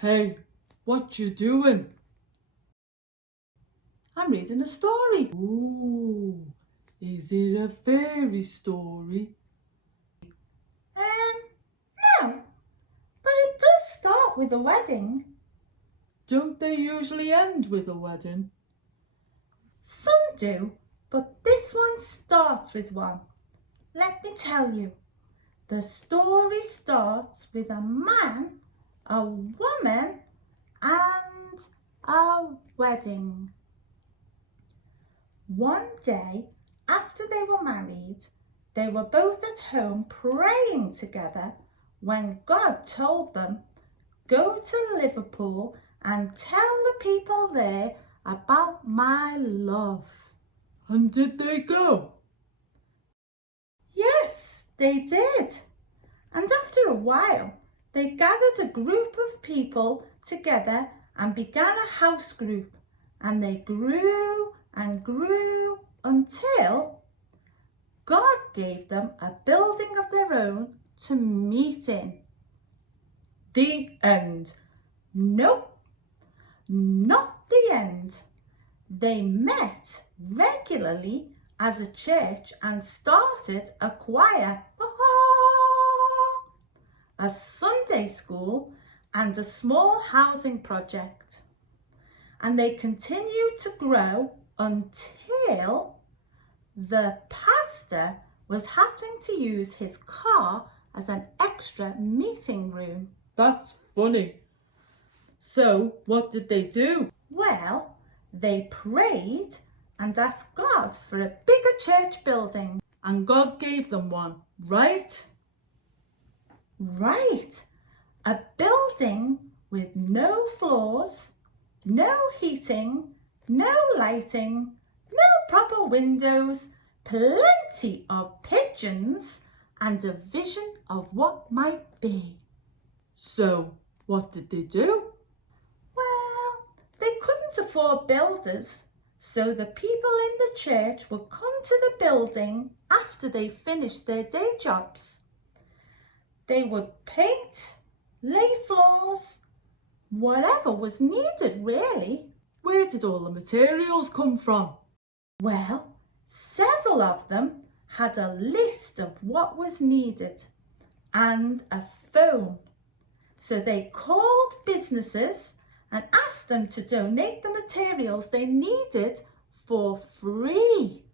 Hey, what you doing? I'm reading a story. Ooh, is it a fairy story? No, but it does start with a wedding. Don't they usually end with a wedding? Some do, but this one starts with one. Let me tell you. The story starts with a man, a woman, and a wedding. One day, after they were married, they were both at home praying together when God told them, "Go to Liverpool and tell the people there about my love." And did they go? Yes, they did. And after a while, they gathered a group of people together and began a house group. And they grew and grew until God gave them a building of their own to meet in. The end. Nope, not the end. They met regularly as a church and started a choir, a Sunday school, and a small housing project. And they continued to grow until the pastor was having to use his car as an extra meeting room. That's funny. So, what did they do? Well, they prayed and asked God for a bigger church building. And God gave them one, right? Right, a building with no floors, no heating, no lighting, no proper windows, plenty of pigeons, and a vision of what might be. So, what did they do? Well, they couldn't afford builders, so the people in the church would come to the building after they finished their day jobs. They would paint, lay floors, whatever was needed really. Where did all the materials come from? Well, several of them had a list of what was needed and a phone. So they called businesses and asked them to donate the materials they needed for free.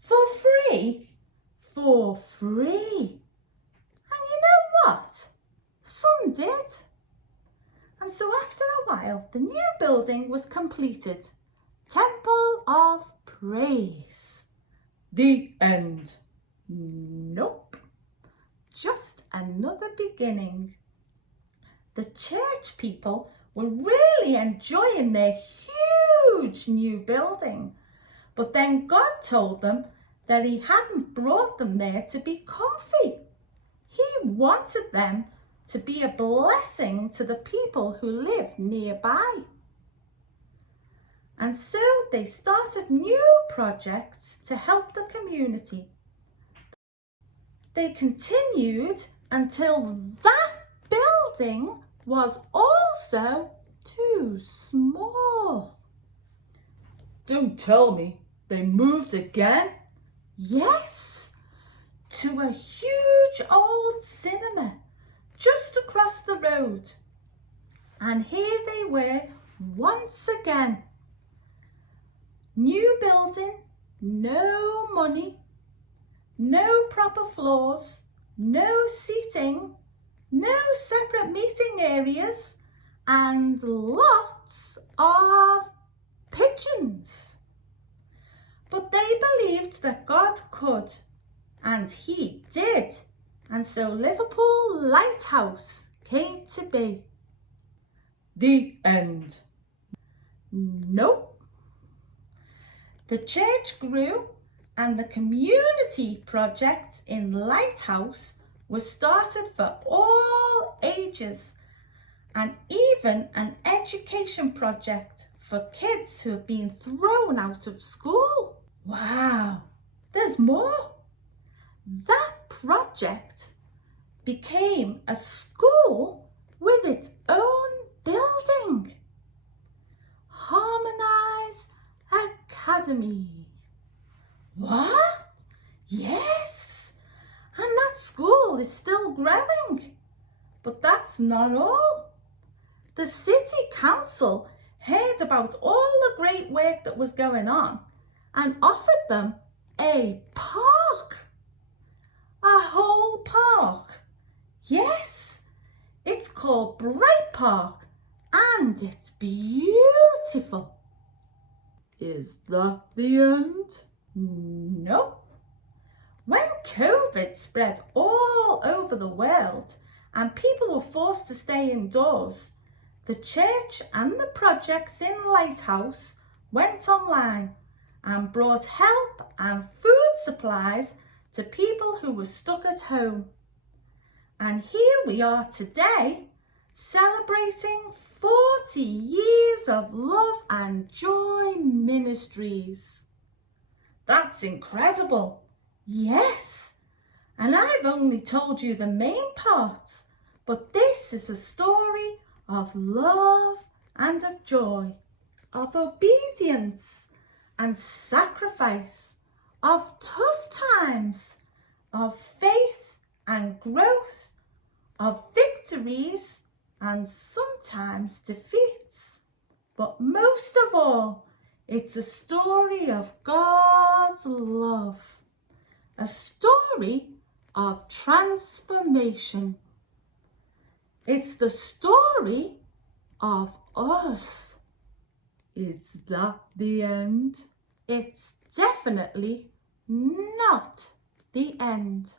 For free? For free. And you know what? Some did. And so after a while, the new building was completed. Temple of Praise. The end. Nope. Just another beginning. The church people were really enjoying their huge new building. But then God told them that He hadn't brought them there to be comfy. He wanted them to be a blessing to the people who lived nearby. And so they started new projects to help the community. They continued until that building was also too small. Don't tell me they moved again? Yes, to a huge old cinema just across the road. And here they were once again. New building, no money, no proper floors, no seating, no separate meeting areas, and lots of pigeons. But they believed that God could, and He did. And so Liverpool Lighthouse came to be. The end. Nope. The church grew and the community projects in Lighthouse were started for all ages, and even an education project for kids who have been thrown out of school. Wow, there's more. That project became a school with its own building. Harmonize Academy. What? Yes. And that school is still growing. But that's not all. The city council heard about all the great work that was going on and offered them a park. A whole park. Yes, it's called Bright Park and it's beautiful. Is that the end? Nope. When COVID spread all over the world and people were forced to stay indoors, the church and the projects in Lighthouse went online and brought help and food supplies to people who were stuck at home. And here we are today, celebrating 40 years of love and joy ministries. That's incredible. Yes, and I've only told you the main parts, but this is a story of love and of joy, of obedience and sacrifice, of tough times, of faith and growth, of victories and sometimes defeats. But most of all, it's a story of God's love, a story of transformation. It's the story of us. Is that the end? It's definitely not the end.